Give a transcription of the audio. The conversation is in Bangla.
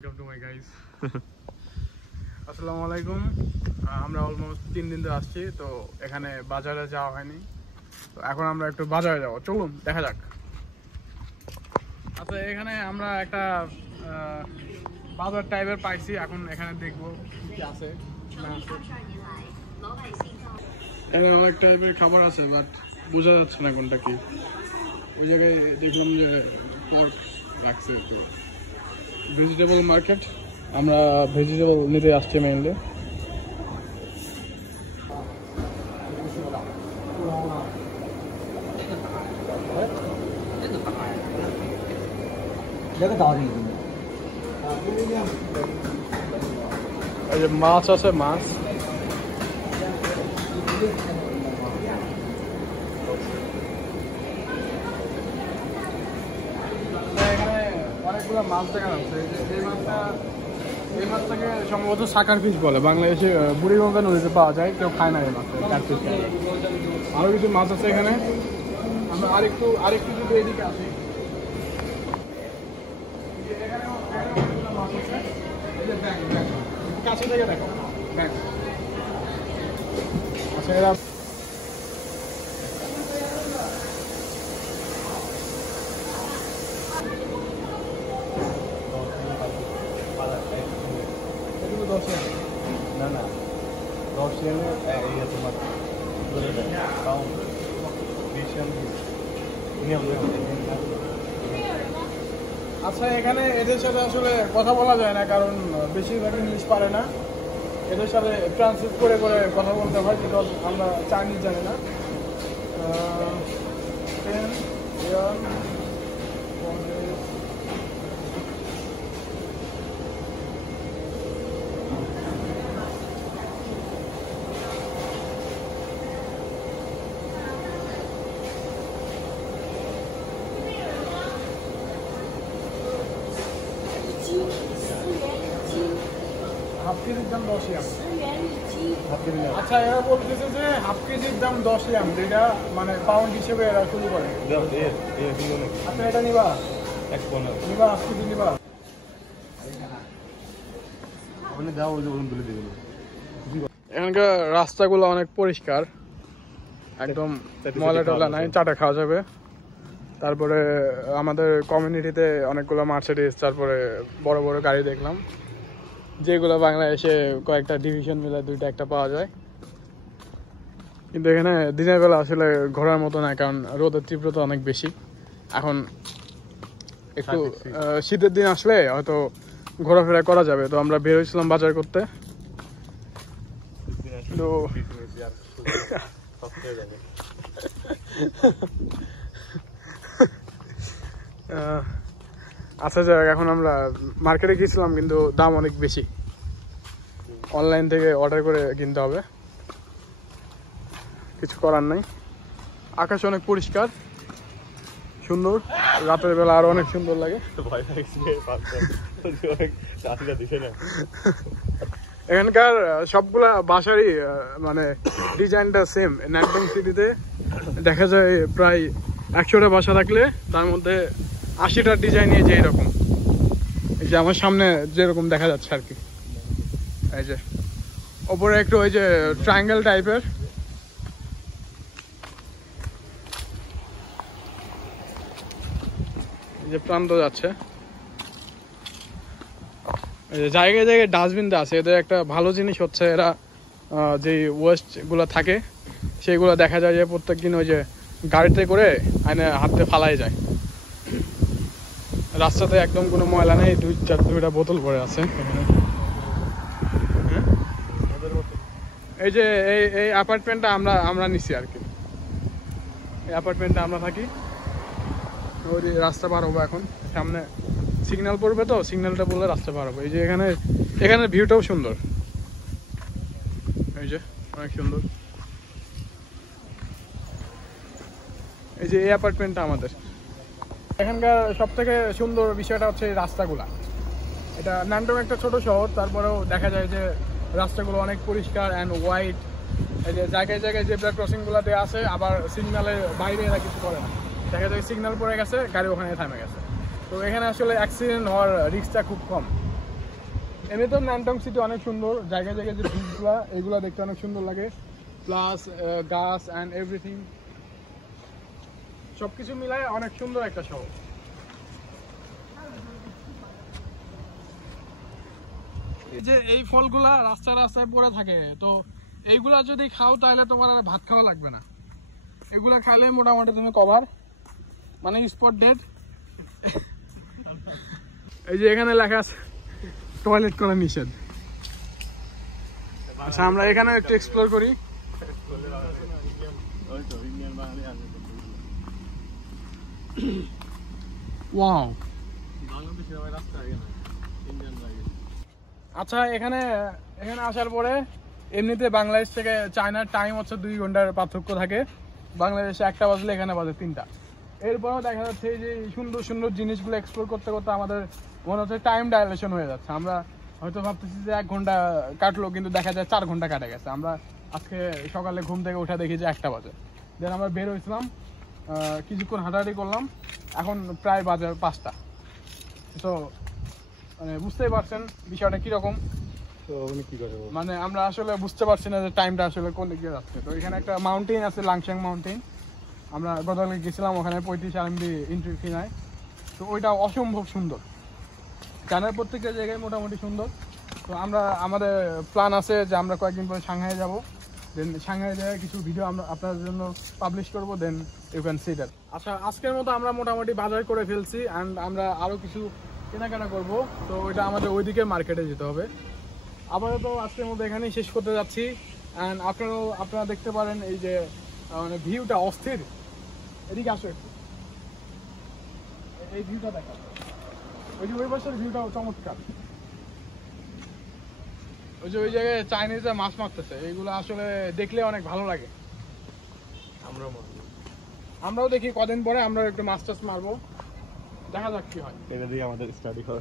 Welcome to my guys. আসসালামু আলাইকুম। আমরা অলমোস্ট 3 দিন ধরে আসছি, তো এখানে বাজারে যাওয়া হয়নি, তো এখন আমরা একটু বাজারে যাব। চলুন দেখা যাক। আচ্ছা, এখানে আমরা একটা বাজার টাইপের পাইছি, এখন এখানে দেখব কি আছে না আছে। এখানে অনেক টাইপের খাবার আছে, বাট বোঝা যাচ্ছে না কোনটা কি। ওই জায়গায় দেখলাম যে পর্ক রাখছে, তো ভেজিটেবল মার্কেট, আমরা ভেজিটেবল নিতে আসছি মেইনলি। এই যে মাছ আছে, মাছ অনেকগুলো মাছ দেখা যাচ্ছে। এই মাছটাকে সম্ভবত সাকার ফিশ বলে, বাংলাদেশে বুড়িগঙ্গা নদীতে পাওয়া যায়, কেউ খায় না এই মাছটা। আরো কিছু মাছ আছে এখানে। আমরা আরেকটু যদি এদিকে আসি, মাছ আছে কাছে থেকে দেখো, ব্যাং। আচ্ছা, এরা আচ্ছা, এখানে এদের সাথে আসলে কথা বলা যায় না, কারণ বেশিরভাগ ইংলিশ পারে না। এদের সাথে ট্রান্সলেট করে করে কথা বলতে হয়, বিকজ আমরা চাইনিজ জানি না। হাফ কেজির দাম 10 ইয়াম। আচ্ছা, এরা বলতেছে যে হাফ কেজির দাম 10 ইয়াম, যেটা মানে পাউন্ড হিসেবে এরা শুরু করে। আচ্ছা, এটা নিবা? নিবা, হাফ কেজি নিবা? এখানকার রাস্তাগুলো অনেক পরিষ্কার, একদম ময়লা টলা নাই, চাটা খাওয়া যাবে। তারপরে আমাদের কমিউনিটিতে অনেকগুলো মার্সিডিজ, তারপরে বড় বড় গাড়ি দেখলাম, যেগুলো বাংলাদেশে কয়েকটা ডিভিশন মিলে দুইটা একটা পাওয়া যায়। কিন্তু এখানে দিনের বেলা আসলে ঘোরার মতো না, কারণ রোদের তীব্রতা অনেক বেশি। এখন একটু শীতের দিন আসলে হয়তো ঘোরাফেরা করা যাবে। তো আমরা বের হয়েছিলাম বাজার করতে। তো আচ্ছা যাক, এখন আমরা মার্কেটে গিয়েছিলাম, কিন্তু দাম অনেক বেশি। অনলাইন থেকে অর্ডার করে কিনতে হবে, কিছু করার নাই। আকাশ অনেক পরিষ্কার, সুন্দর, রাতের বেলা আরো অনেক সুন্দর লাগে। এখানকার সবগুলা বাসারই মানে ডিজাইনটা সেম। ন্যাটব্যাংক সিটিতে দেখা যায় প্রায় 100টা বাসা থাকলে তার মধ্যে 80টার ডিজাইন যে এরকম। এই যে আমার সামনে যেরকম দেখা যাচ্ছে আর কি, এই যে ওপরে একটু ওই যে ট্রায়াঙ্গেল টাইপের। এই যে প্রান্ত যাচ্ছে, জায়গায় জায়গায় ডাস্টবিন আছে। এদের একটা ভালো জিনিস হচ্ছে, এরা যে ওয়েস্ট গুলো থাকে সেইগুলো দেখা যায় যে প্রত্যেকদিন ওই যে গাড়িতে করে আইনে হাতে ফালাই যায়। রাস্তাতে একদম কোনো ময়লা নেই, দুইটা বোতল পড়ে আছে। এই যে এই অ্যাপার্টমেন্টটা আমরা নিছি আর কি। এই অ্যাপার্টমেন্টটা আমরা থাকি। ওই রাস্তা পার হবো এখন, সামনে সিগন্যাল পড়বে, তো সিগন্যালটা বললে রাস্তা পার হবো। এই যে এখানে ভিউটাও সুন্দর, এই যে অনেক সুন্দর। এই যে এই অ্যাপার্টমেন্টটা আমাদের। এখানকার সব থেকে সুন্দর বিষয়টা হচ্ছে এই রাস্তাগুলা। এটা ন্যান্ডং একটা ছোট শহর, তারপরেও দেখা যায় যে রাস্তাগুলো অনেক পরিষ্কার অ্যান্ড হোয়াইট। এই যে জায়গায় জায়গায় জেব্রা ক্রসিং গুলা দেওয়া আছে, আবার সিগন্যালের বাইরে এরা কিছু করে না। দেখা যায় সিগন্যাল পড়ে গেছে, গাড়ি ওখানে থেমে গেছে। তো এখানে আসলে অ্যাক্সিডেন্ট হওয়ার রিস্কটা খুব কম। এমনিতেও ন্যান্টং সিটি অনেক সুন্দর, জায়গায় জায়গায় যে বিচগুলো এগুলো দেখতে অনেক সুন্দর লাগে, প্লাস গাছ অ্যান্ড এভরিথিং সবকিছু মিলায় অনেক সুন্দর একটা শহর। এই যে এই ফলগুলা রাস্তায় রাস্তায় পড়ে থাকে, তো এইগুলা যদি খাও তাহলে তোমার আর ভাত খাওয়া লাগবে না, এগুলা খাইলে মোটামুটি তুমি কভার, মানে স্পট ডেট। এই যে এখানে লেখা আছে টয়লেট করা নিষেধ। আচ্ছা আমরা এখানে একটু এক্সপ্লোর করি। ওয়াও, আচ্ছা এখানে আসার পরে এমনিতে বাংলাদেশ থেকে চায়নার টাইম হচ্ছে 2 ঘন্টার পার্থক্য থাকে, বাংলাদেশে 1টা বাজলে এখানে বাজে 3টা। এরপরেও দেখা যাচ্ছে এই যে সুন্দর সুন্দর জিনিসগুলো এক্সপ্লোর করতে করতে আমাদের মনে হচ্ছে টাইম ডাইলেশন হয়ে যাচ্ছে। আমরা হয়তো ভাবতেছি যে 1 ঘন্টা কাটলো, কিন্তু দেখা যায় 4 ঘন্টা কাটে গেছে। আমরা আজকে সকালে ঘুম থেকে উঠে দেখি যে 1টা বাজে, দেন আমরা বের হয়েছিলাম, কিছুক্ষণ হাঁটাহাঁটি করলাম, এখন প্রায় বাজে 5টা। তো মানে বুঝতেই পারছেন বিষয়টা কিরকম। মানে আমরা আসলে বুঝতে পারছি না যে টাইমটা আসলে কোন দিকে যাচ্ছে। তো এখানে একটা মাউন্টেন আছে, লাংশাং মাউন্টেন, আমরা গতকালকে গেছিলাম, ওখানে 35 RMB এন্ট্রি ফি নেয়। তো ওইটা অসম্ভব সুন্দর, চায়নার প্রত্যেকটা জায়গায় মোটামুটি সুন্দর। তো আমরা আমাদের প্ল্যান আছে যে আমরা কয়েকদিন পরে সাংহাই যাব, দেন সাংহাই জায়গায় কিছু ভিডিও আমরা আপনাদের জন্য পাবলিশ করবো, then you can see that. আচ্ছা আজকের মতো আমরা মোটামুটি বাজার করে ফেলছি, অ্যান্ড আমরা আরও কিছু কেনাকাটা করব, তো ওইটা আমাদের ওইদিকে মার্কেটে যেতে হবে। আপাতত আজকের মধ্যে এখানেই শেষ করতে যাচ্ছি। অ্যান্ড আপনারা দেখতে পারেন এই যে মানে ভিউটা অস্থির, এদিকে আসো একটু, এই ভিউটা দেখা, ওই যে ওই পাশের ভিউটা চমৎকার। ওই যে ওই জায়গায় চাইনিজরা মাছ মারতেছে, এইগুলো আসলে দেখলে অনেক ভালো লাগে। আমরাও দেখি কদিন পরে আমরা একটু মাছ টাছ মারবো, দেখা যাক কি হয়। এটা দিয়ে আমাদের স্টাডি করা